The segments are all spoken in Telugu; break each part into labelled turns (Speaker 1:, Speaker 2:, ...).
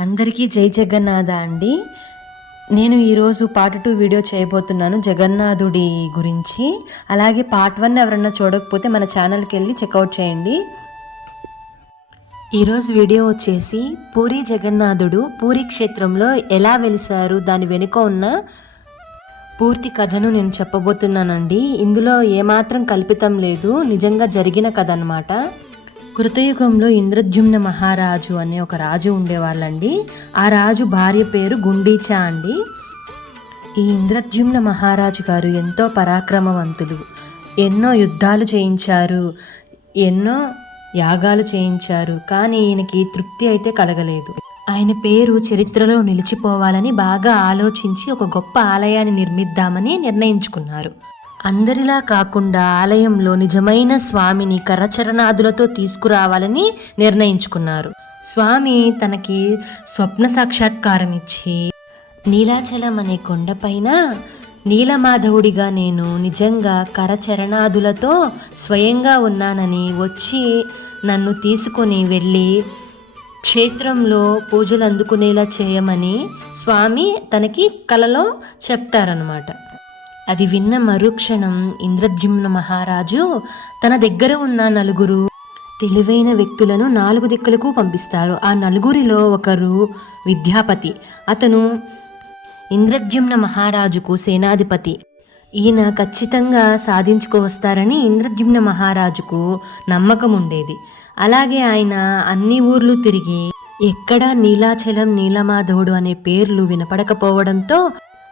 Speaker 1: అందరికీ జై జగన్నాథ అండి. నేను ఈరోజు పార్ట్ టూ వీడియో చేయబోతున్నాను జగన్నాథుడి గురించి. అలాగే పార్ట్ వన్ ఎవరన్నా చూడకపోతే మన ఛానల్కి వెళ్ళి చెక్అవుట్ చేయండి. ఈరోజు వీడియో వచ్చేసి పూరి జగన్నాథుడు పూరి క్షేత్రంలో ఎలా వెలిసారు దాని వెనుక ఉన్న పూర్తి కథను నేను చెప్పబోతున్నానండి. ఇందులో ఏమాత్రం కల్పితం లేదు నిజంగా జరిగిన కథ అనమాట కృతయుగంలో ఇంద్రద్యుమ్న మహారాజు అనే ఒక రాజు ఉండేవాళ్ళండి. ఆ రాజు భార్య పేరు గుండీచా అండి. ఈ ఇంద్రద్యుమ్న మహారాజు గారు ఎంతో పరాక్రమవంతులు. ఎన్నో యుద్ధాలు చేయించారు. ఎన్నో యాగాలు చేయించారు. కానీ ఈయనకి తృప్తి అయితే కలగలేదు. ఆయన పేరు చరిత్రలో నిలిచిపోవాలని బాగా ఆలోచించి ఒక గొప్ప ఆలయాన్ని నిర్మిద్దామని నిర్ణయించుకున్నారు. అందరిలా కాకుండా ఆలయంలో నిజమైన స్వామిని కరచరణాదులతో తీసుకురావాలని నిర్ణయించుకున్నారు. స్వామి తనకి స్వప్న సాక్షాత్కారం ఇచ్చి నీలాచలం అనే కొండపైన నీలమాధవుడిగా నేను నిజంగా కరచరణాదులతో స్వయంగా ఉన్నానని వచ్చి నన్ను తీసుకొని వెళ్ళి క్షేత్రంలో పూజలు అందుకునేలా చేయమని స్వామి తనకి కలలో చెప్తారనమాట అది విన్న మరుక్షణం ఇంద్రద్యుమ్న మహారాజు తన దగ్గర ఉన్న నలుగురు తెలివైన వ్యక్తులను నాలుగు దిక్కులకు పంపిస్తారు. ఆ నలుగురిలో ఒకరు విద్యాపతి అతను ఇంద్రద్యుమ్న మహారాజుకు సేనాధిపతి. ఈయన ఖచ్చితంగా సాధించుకువస్తారని ఇంద్రద్యుమ్న మహారాజుకు నమ్మకం ఉండేది అలాగే ఆయన అన్ని ఊర్లు తిరిగి ఎక్కడా నీలాచలం నీలమాధవుడు అనే పేర్లు వినపడకపోవడంతో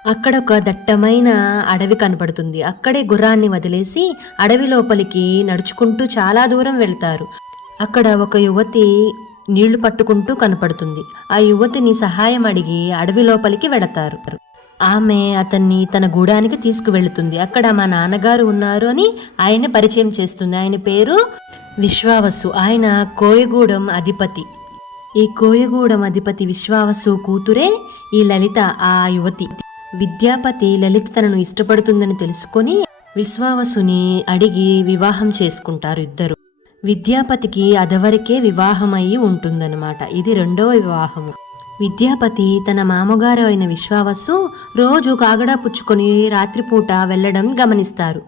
Speaker 1: అక్కడ ఒక దట్టమైన అడవి కనపడుతుంది. అక్కడే గుర్రాన్ని వదిలేసి అడవి లోపలికి నడుచుకుంటూ చాలా దూరం వెళ్తారు. అక్కడ ఒక యువతి నీళ్ళు పట్టుకుంటూ కనపడుతుంది. ఆ యువతిని సహాయం అడిగి అడవి లోపలికి వెళతారు. ఆమె అతన్ని తన గూడానికి తీసుకువెళుతుంది. అక్కడ మా నాన్నగారు ఉన్నారు అని ఆయన పరిచయం చేస్తుంది. ఆయన పేరు విశ్వావసు. ఆయన కోయగూడెం అధిపతి. ఈ కోయగూడెం అధిపతి విశ్వావసు కూతురే ఈ లలిత ఆ యువతి. విద్యాపతి లలిత తనను ఇష్టపడుతుందని తెలుసుకొని విశ్వావసుని అడిగి వివాహం చేసుకుంటారు ఇద్దరు. విద్యాపతికి అదవరకే వివాహమయ్యి ఉంటుందన్నమాట. ఇది రెండవ వివాహము. విద్యాపతి తన మామగారు అయిన విశ్వావసు రోజు కాగడా పుచ్చుకొని రాత్రిపూట వెళ్ళడం గమనిస్తారు.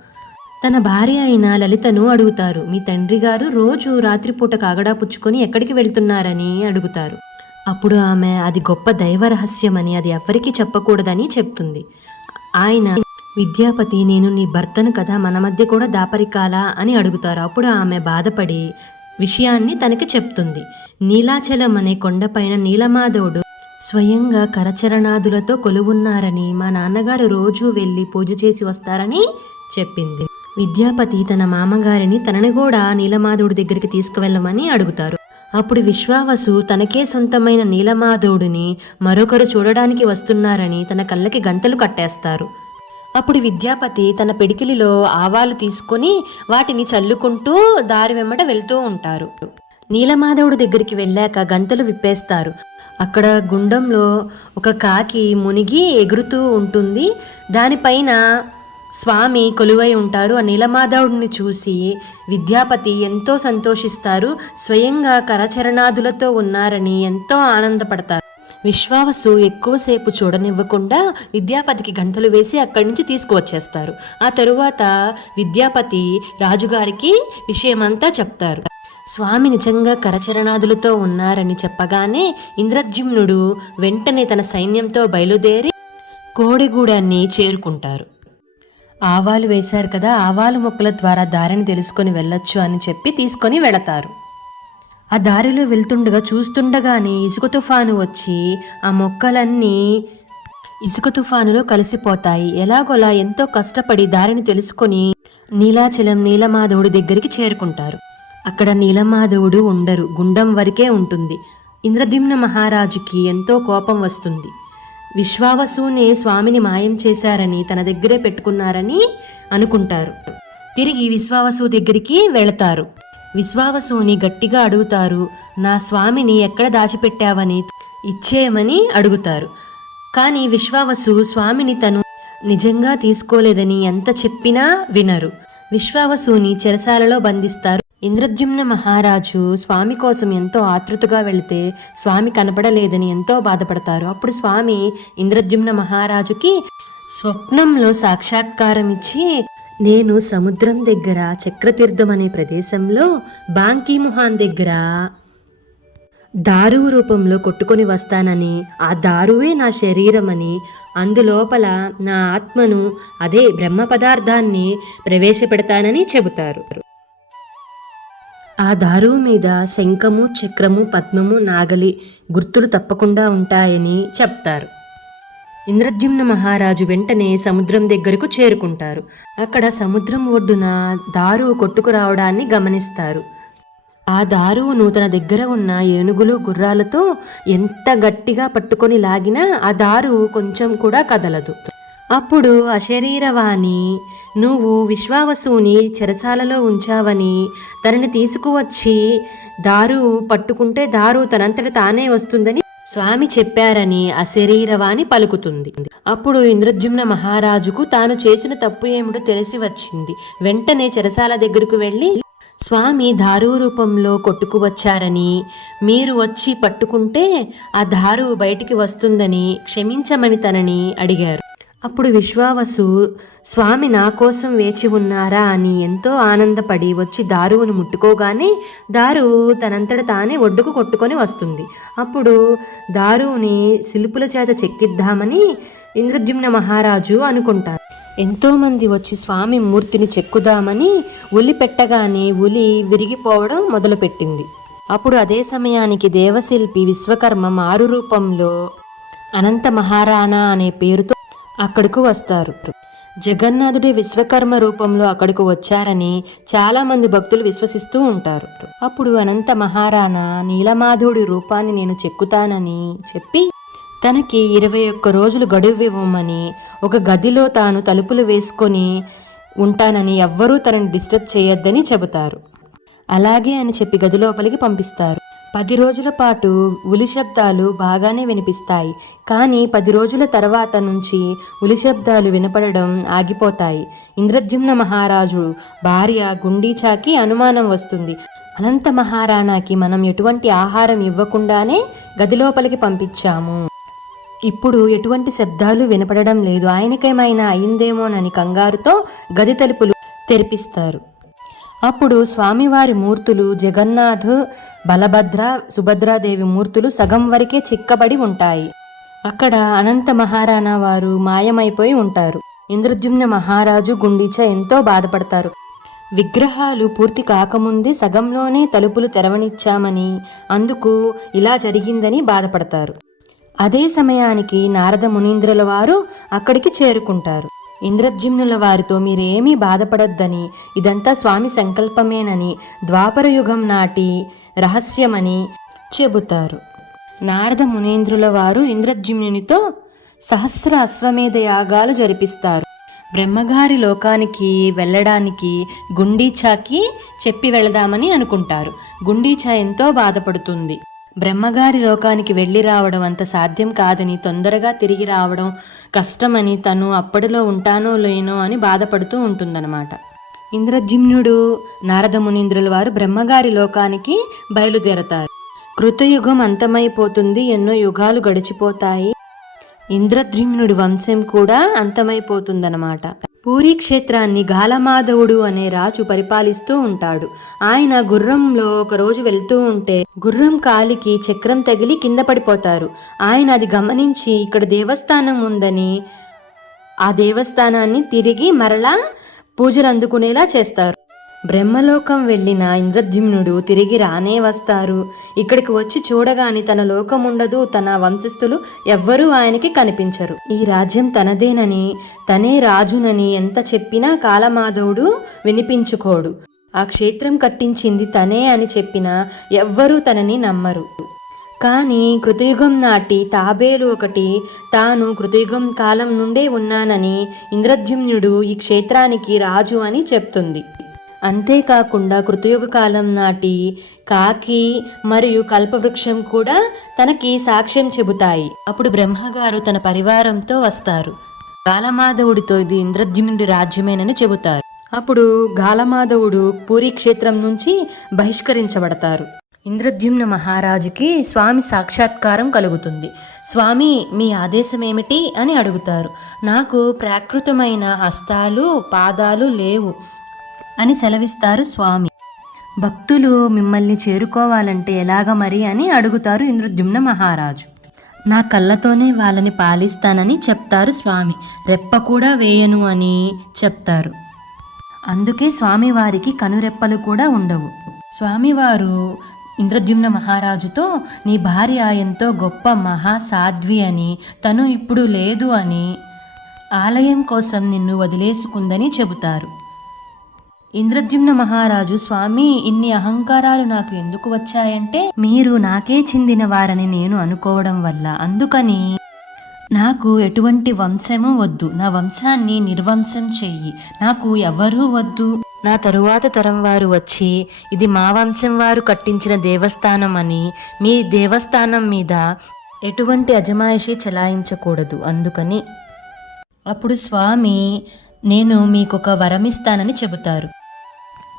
Speaker 1: తన భార్య అయిన లలితను అడుగుతారు మీ తండ్రి గారు రోజు రాత్రిపూట కాగడా పుచ్చుకొని ఎక్కడికి వెళ్తున్నారని? అడుగుతారు. అప్పుడు ఆమె అది గొప్ప దైవ రహస్యమని అది ఎవరికీ చెప్పకూడదని చెప్తుంది. ఆయన విద్యాపతి నేను నీ భర్తను కదా మన మధ్య కూడా దాపరికాలా? అని అడుగుతారు. అప్పుడు ఆమె బాధపడి విషయాన్ని తనకి చెప్తుంది. నీలాచలం అనే కొండపైన నీలమాధవుడు స్వయంగా కరచరణాదులతో కొలువున్నారని మా నాన్నగారు రోజూ వెళ్ళి పూజ చేసి వస్తారని చెప్పింది. విద్యాపతి తన మామగారిని తనని కూడా నీలమాధవుడి దగ్గరికి తీసుకువెళ్ళమని అడుగుతారు. అప్పుడు విశ్వావసు తనకే సొంతమైన నీలమాధవుడిని మరొకరు చూడడానికి వస్తున్నారని తన కళ్ళకి గంతలు కట్టేస్తారు. అప్పుడు విద్యాపతి తన పిడికిలిలో ఆవాలు తీసుకొని వాటిని చల్లుకుంటూ దారి వెంబట వెళ్తూ ఉంటారు. నీలమాధవుడి దగ్గరికి వెళ్ళాక గంతలు విప్పేస్తారు. అక్కడ గుండంలో ఒక కాకి మునిగి ఎగురుతూ ఉంటుంది. దానిపైన స్వామి కొలువై ఉంటారు. ఆ నీలమాధవుడిని చూసి విద్యాపతి ఎంతో సంతోషిస్తారు. స్వయంగా కరచరణాదులతో ఉన్నారని ఎంతో ఆనందపడతారు. విశ్వావసు ఎక్కువసేపు చూడనివ్వకుండా విద్యాపతికి గంతలు వేసి అక్కడి నుంచి తీసుకువచ్చేస్తారు. ఆ తరువాత విద్యాపతి రాజుగారికి విషయమంతా చెప్తారు. స్వామి నిజంగా కరచరణాదులతో ఉన్నారని చెప్పగానే ఇంద్రద్యుమ్నుడు వెంటనే తన సైన్యంతో బయలుదేరి కోడిగూడాన్ని చేరుకుంటారు. ఆవాలు వేశారు కదా ఆవాలు మొక్కల ద్వారా దారిని తెలుసుకొని వెళ్ళొచ్చు అని చెప్పి తీసుకొని వెళతారు. ఆ దారిలో వెళ్తుండగా చూస్తుండగానే ఇసుక తుఫాను వచ్చి ఆ మొక్కలన్నీ ఇసుక తుఫానులో కలిసిపోతాయి. ఎలాగోలా ఎంతో కష్టపడి దారిని తెలుసుకొని నీలాచలం నీలమాధవుడి దగ్గరికి చేరుకుంటారు. అక్కడ నీలమాధవుడు ఉండరు గుండం వరకే ఉంటుంది. ఇంద్రదిమ్న మహారాజుకి ఎంతో కోపం వస్తుంది. విశ్వావసునే స్వామిని మాయం చేశారని తన దగ్గరే పెట్టుకున్నారని అనుకుంటారు. తిరిగి విశ్వావసు దగ్గరికి వెళతారు. విశ్వావసుని గట్టిగా అడుగుతారు నా స్వామిని ఎక్కడ దాచిపెట్టావని ఇచ్చేయమని అడుగుతారు. కానీ విశ్వావసు స్వామిని తను నిజంగా తీసుకోలేదని ఎంత చెప్పినా వినరు. విశ్వావసుని చెరసాలలో బంధిస్తారు. ఇంద్రద్యుమ్న మహారాజు స్వామి కోసం ఎంతో ఆతృతగా వెళితే స్వామి కనపడలేదని ఎంతో బాధపడతారు. అప్పుడు స్వామి ఇంద్రద్యుమ్న మహారాజుకి స్వప్నంలో సాక్షాత్కారం ఇచ్చి నేను సముద్రం దగ్గర చక్రతీర్థం అనే ప్రదేశంలో బాంకీముహాన్ దగ్గర దారువు రూపంలో కొట్టుకొని వస్తానని ఆ దారువే నా శరీరమని అందులోపల నా ఆత్మను అదే బ్రహ్మ పదార్థాన్ని ప్రవేశపెడతానని చెబుతారు. ఆ దారువు మీద శంఖము చక్రము పద్మము నాగలి గుర్తులు తప్పకుండా ఉంటాయని చెప్తారు. ఇంద్రద్యుమ్న మహారాజు వెంటనే సముద్రం దగ్గరకు చేరుకుంటారు. అక్కడ సముద్రం ఒడ్డున దారువు కొట్టుకురావడాన్ని గమనిస్తారు. ఆ దారువును తన దగ్గర ఉన్న ఏనుగులు గుర్రాలతో ఎంత గట్టిగా పట్టుకొని లాగినా ఆ దారువు కొంచెం కూడా కదలదు. అప్పుడు అశరీరవాణి నువ్వు విశ్వావసుని చెరసాలలో ఉంచావని తనని తీసుకువచ్చి దారు పట్టుకుంటే దారు తనంతట తానే వస్తుందని స్వామి చెప్పారని అశరీరవాణి పలుకుతుంది. అప్పుడు ఇంద్రద్యుమ్న మహారాజుకు తాను చేసిన తప్పు ఏమిటో తెలిసి వచ్చింది. వెంటనే చెరసాల దగ్గరకు వెళ్ళి స్వామి దారు రూపంలో కొట్టుకు వచ్చారని మీరు వచ్చి పట్టుకుంటే ఆ దారు బయటికి వస్తుందని క్షమించమని తనని అడిగారు. అప్పుడు విశ్వావసు స్వామి నా కోసం వేచి ఉన్నారా? అని ఎంతో ఆనందపడి వచ్చి దారువును ముట్టుకోగానే దారువు తనంతట తానే ఒడ్డుకు కొట్టుకొని వస్తుంది. అప్పుడు దారువుని శిల్పుల చేత చెక్కిద్దామని ఇంద్రద్యుమ్న మహారాజు అనుకుంటారు. ఎంతోమంది వచ్చి స్వామి మూర్తిని చెక్కుదామని ఉలి పెట్టగానే ఉలి విరిగిపోవడం మొదలుపెట్టింది. అప్పుడు అదే సమయానికి దేవశిల్పి విశ్వకర్మ మారు రూపంలో అనంత మహారాణా అనే పేరుతో అక్కడకు వస్తారు. జగన్నాథుడి విశ్వకర్మ రూపంలో అక్కడకు వచ్చారని చాలా మంది భక్తులు విశ్వసిస్తూ ఉంటారు. అప్పుడు అనంత మహారాణా నీలమాధవుడి రూపాన్ని నేను చెక్కుతానని చెప్పి తనకి ఇరవై ఒక్క రోజులు గడువు ఇవ్వమని ఒక గదిలో తాను తలుపులు వేసుకొని ఉంటానని ఎవ్వరూ తనని డిస్టర్బ్ చేయొద్దని చెబుతారు. అలాగే అని చెప్పి గది లోపలికి పంపిస్తారు. పది రోజుల పాటు ఉలి శబ్దాలు బాగానే వినిపిస్తాయి కానీ పది రోజుల తర్వాత నుంచి ఉలి శబ్దాలు వినపడడం ఆగిపోతాయి. ఇంద్రద్యుమ్న మహారాజు భార్య గుండీచాకి అనుమానం వస్తుంది. అనంత మహారాణాకి మనం ఎటువంటి ఆహారం ఇవ్వకుండానే గది లోపలికి పంపించాము. ఇప్పుడు ఎటువంటి శబ్దాలు వినపడడం లేదు. ఆయనకేమైనా అయిందేమోనని కంగారుతో గది తలుపులు తెరిపిస్తారు. అప్పుడు స్వామివారి మూర్తులు జగన్నాథ్ బలభద్ర సుభద్రాదేవి మూర్తులు సగం వరకే చిక్కబడి ఉంటాయి. అక్కడ అనంత మహారాణా వారు మాయమైపోయి ఉంటారు. ఇంద్రద్యుమ్న మహారాజు గుండీచ ఎంతో బాధపడతారు. విగ్రహాలు పూర్తి కాకముందే సగంలోనే తలుపులు తెరవనిచ్చామని అందుకు ఇలా జరిగిందని బాధపడతారు. అదే సమయానికి నారద మునీంద్రుల వారు అక్కడికి చేరుకుంటారు. ఇంద్రజిమ్నుల వారితో మీరేమీ బాధపడొద్దని ఇదంతా స్వామి సంకల్పమేనని ద్వాపర యుగం నాటి రహస్యమని చెబుతారు. నారద మునీంద్రుల వారు ఇంద్రజిమ్నునితో సహస్ర అశ్వమేధ యాగాలు జరిపిస్తారు. బ్రహ్మగారి లోకానికి వెళ్ళడానికి గుండీచాకి చెప్పి వెళదామని అనుకుంటారు. గుండీచా ఎంతో బాధపడుతుంది. బ్రహ్మగారి లోకానికి వెళ్ళి రావడం అంత సాధ్యం కాదని తొందరగా తిరిగి రావడం కష్టమని తను అప్పటిలో ఉంటానో లేనో అని బాధపడుతూ ఉంటుందన్నమాట. ఇంద్రజిమ్నుడు నారద మునీంద్రుల వారు బ్రహ్మగారి లోకానికి బయలుదేరతారు. కృతయుగం అంతమైపోతుంది ఎన్నో యుగాలు గడిచిపోతాయి. ఇంద్రద్యుమ్నుడి వంశం కూడా అంతమైపోతుందన్నమాట. పూరీ క్షేత్రాన్ని గాలమాధవుడు అనే రాజు పరిపాలిస్తూ ఉంటాడు. ఆయన గుర్రంలో ఒకరోజు వెళ్తూ ఉంటే గుర్రం కాలికి చక్రం తగిలి కింద పడిపోతారు. ఆయన అది గమనించి ఇక్కడ దేవస్థానం ఉందని ఆ దేవస్థానాన్ని తిరిగి మరలా పూజలు అందుకునేలా చేస్తారు. బ్రహ్మలోకం వెళ్ళిన ఇంద్రద్యుమ్నుడు తిరిగి రానే వస్తారు. ఇక్కడికి వచ్చి చూడగాని తన లోకం ఉండదు తన వంశస్థులు ఎవ్వరూ ఆయనకి కనిపించరు. ఈ రాజ్యం తనదేనని తనే రాజునని ఎంత చెప్పినా కాలమాధవుడు వినిపించుకోడు. ఆ క్షేత్రం కట్టించింది తనే అని చెప్పినా ఎవ్వరూ తనని నమ్మరు. కానీ కృతయుగం నాటి తాబేలు ఒకటి తాను కృతయుగం కాలం నుండే ఉన్నానని ఇంద్రద్యుమ్నుడు ఈ క్షేత్రానికి రాజు అని చెప్తుంది. అంతేకాకుండా కృతయుగ కాలం నాటి కాకి మరియు కల్పవృక్షం కూడా తనకి సాక్ష్యం చెబుతాయి. అప్పుడు బ్రహ్మగారు తన పరివారంతో వస్తారు. గాలమాధవుడితో ఇది ఇంద్రద్యుమ్నుడి రాజ్యమేనని చెబుతారు. అప్పుడు గాలమాధవుడు పూరి క్షేత్రం నుంచి బహిష్కరించబడతారు. ఇంద్రద్యుమ్న మహారాజుకి స్వామి సాక్షాత్కారం కలుగుతుంది. స్వామి మీ ఆదేశం ఏమిటి అని అడుగుతారు. నాకు ప్రాకృతమైన హస్తాలు పాదాలు లేవు. అని సెలవిస్తారు స్వామి. భక్తులు మిమ్మల్ని చేరుకోవాలంటే ఎలాగ మరి అని అడుగుతారు ఇంద్రద్యుమ్న మహారాజు. నా కళ్ళతోనే వాళ్ళని పాలిస్తానని చెప్తారు స్వామి. రెప్ప కూడా వేయను అని చెప్తారు. అందుకే స్వామివారికి కనురెప్పలు కూడా ఉండవు. స్వామివారు ఇంద్రద్యుమ్న మహారాజుతో నీ భార్య ఎంతో గొప్ప మహాసాధ్వి అని తను ఇప్పుడు లేదు అని ఆలయం కోసం నిన్ను వదిలేసుకుందని చెబుతారు. ఇంద్రద్యుమ్న మహారాజు స్వామి ఇన్ని అహంకారాలు నాకు ఎందుకు వచ్చాయంటే మీరు నాకే చెందిన వారని నేను అనుకోవడం వల్ల. అందుకని నాకు ఎటువంటి వంశము వద్దు. నా వంశాన్ని నిర్వంశం చెయ్యి. నాకు ఎవరూ వద్దు. నా తరువాత తరం వారు వచ్చి ఇది మా వంశం వారు కట్టించిన దేవస్థానం అని. మీ దేవస్థానం మీద ఎటువంటి అజమాయిషి చలాయించకూడదు. అందుకని అప్పుడు స్వామి నేను మీకొక వరమిస్తానని చెబుతారు.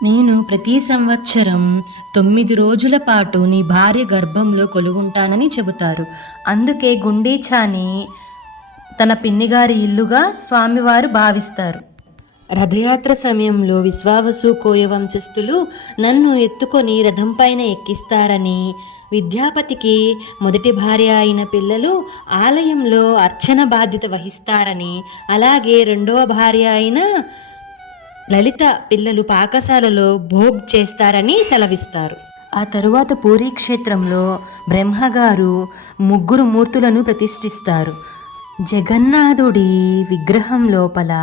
Speaker 1: నేను ప్రతి సంవత్సరం తొమ్మిది రోజుల పాటు నీ భార్య గర్భంలో కొలుగుంటానని చెబుతారు. అందుకే గుండీచాని తన పిన్నిగారి ఇల్లుగా స్వామివారు భావిస్తారు. రథయాత్ర సమయంలో విశ్వావసు కోయ వంశస్థులు నన్ను ఎత్తుకొని రథం పైన ఎక్కిస్తారని విద్యాపతికి మొదటి భార్య అయిన పిల్లలు ఆలయంలో అర్చన బాధ్యత వహిస్తారని అలాగే రెండవ భార్య అయిన లలిత పిల్లలు పాకశాలలో భోగ్ చేస్తారని సెలవిస్తారు. ఆ తరువాత పూరీ క్షేత్రంలో బ్రహ్మగారు ముగ్గురు మూర్తులను ప్రతిష్ఠిస్తారు. జగన్నాథుడి విగ్రహం లోపల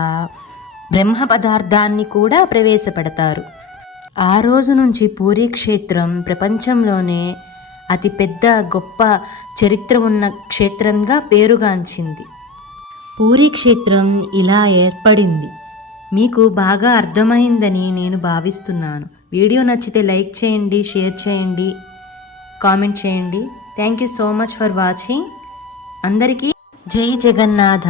Speaker 1: బ్రహ్మ పదార్థాన్ని కూడా ప్రవేశపెడతారు. ఆ రోజు నుంచి పూరీ క్షేత్రం ప్రపంచంలోనే అతిపెద్ద గొప్ప చరిత్ర ఉన్న క్షేత్రంగా పేరుగాంచింది. పూరీ క్షేత్రం ఇలా ఏర్పడింది. మీకు బాగా అర్థమైందని నేను భావిస్తున్నాను. వీడియో నచ్చితే లైక్ చేయండి షేర్ చేయండి కామెంట్ చేయండి. Thank you so much for watching. అందరికీ జై జగన్నాథ.